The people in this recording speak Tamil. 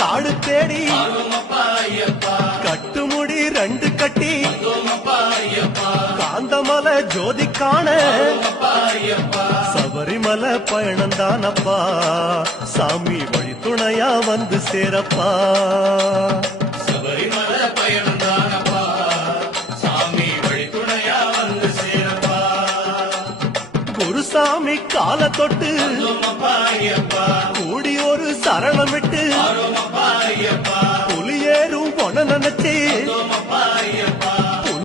காடு தேடி கட்டுமுடி 2 கட்டி காந்தமலை ஜோதி காண சபரிமலை பயணம் தானப்பா சாமி வழி துணையா வந்து சேரப்பா சபரிமலை பயணம் தானப்பா சாமி வழி துணையா வந்து சேரப்பா குருசாமி கால தொட்டு கூடி ஒரு சரணமிட்டு புலியேறும் பொன நினைச்சு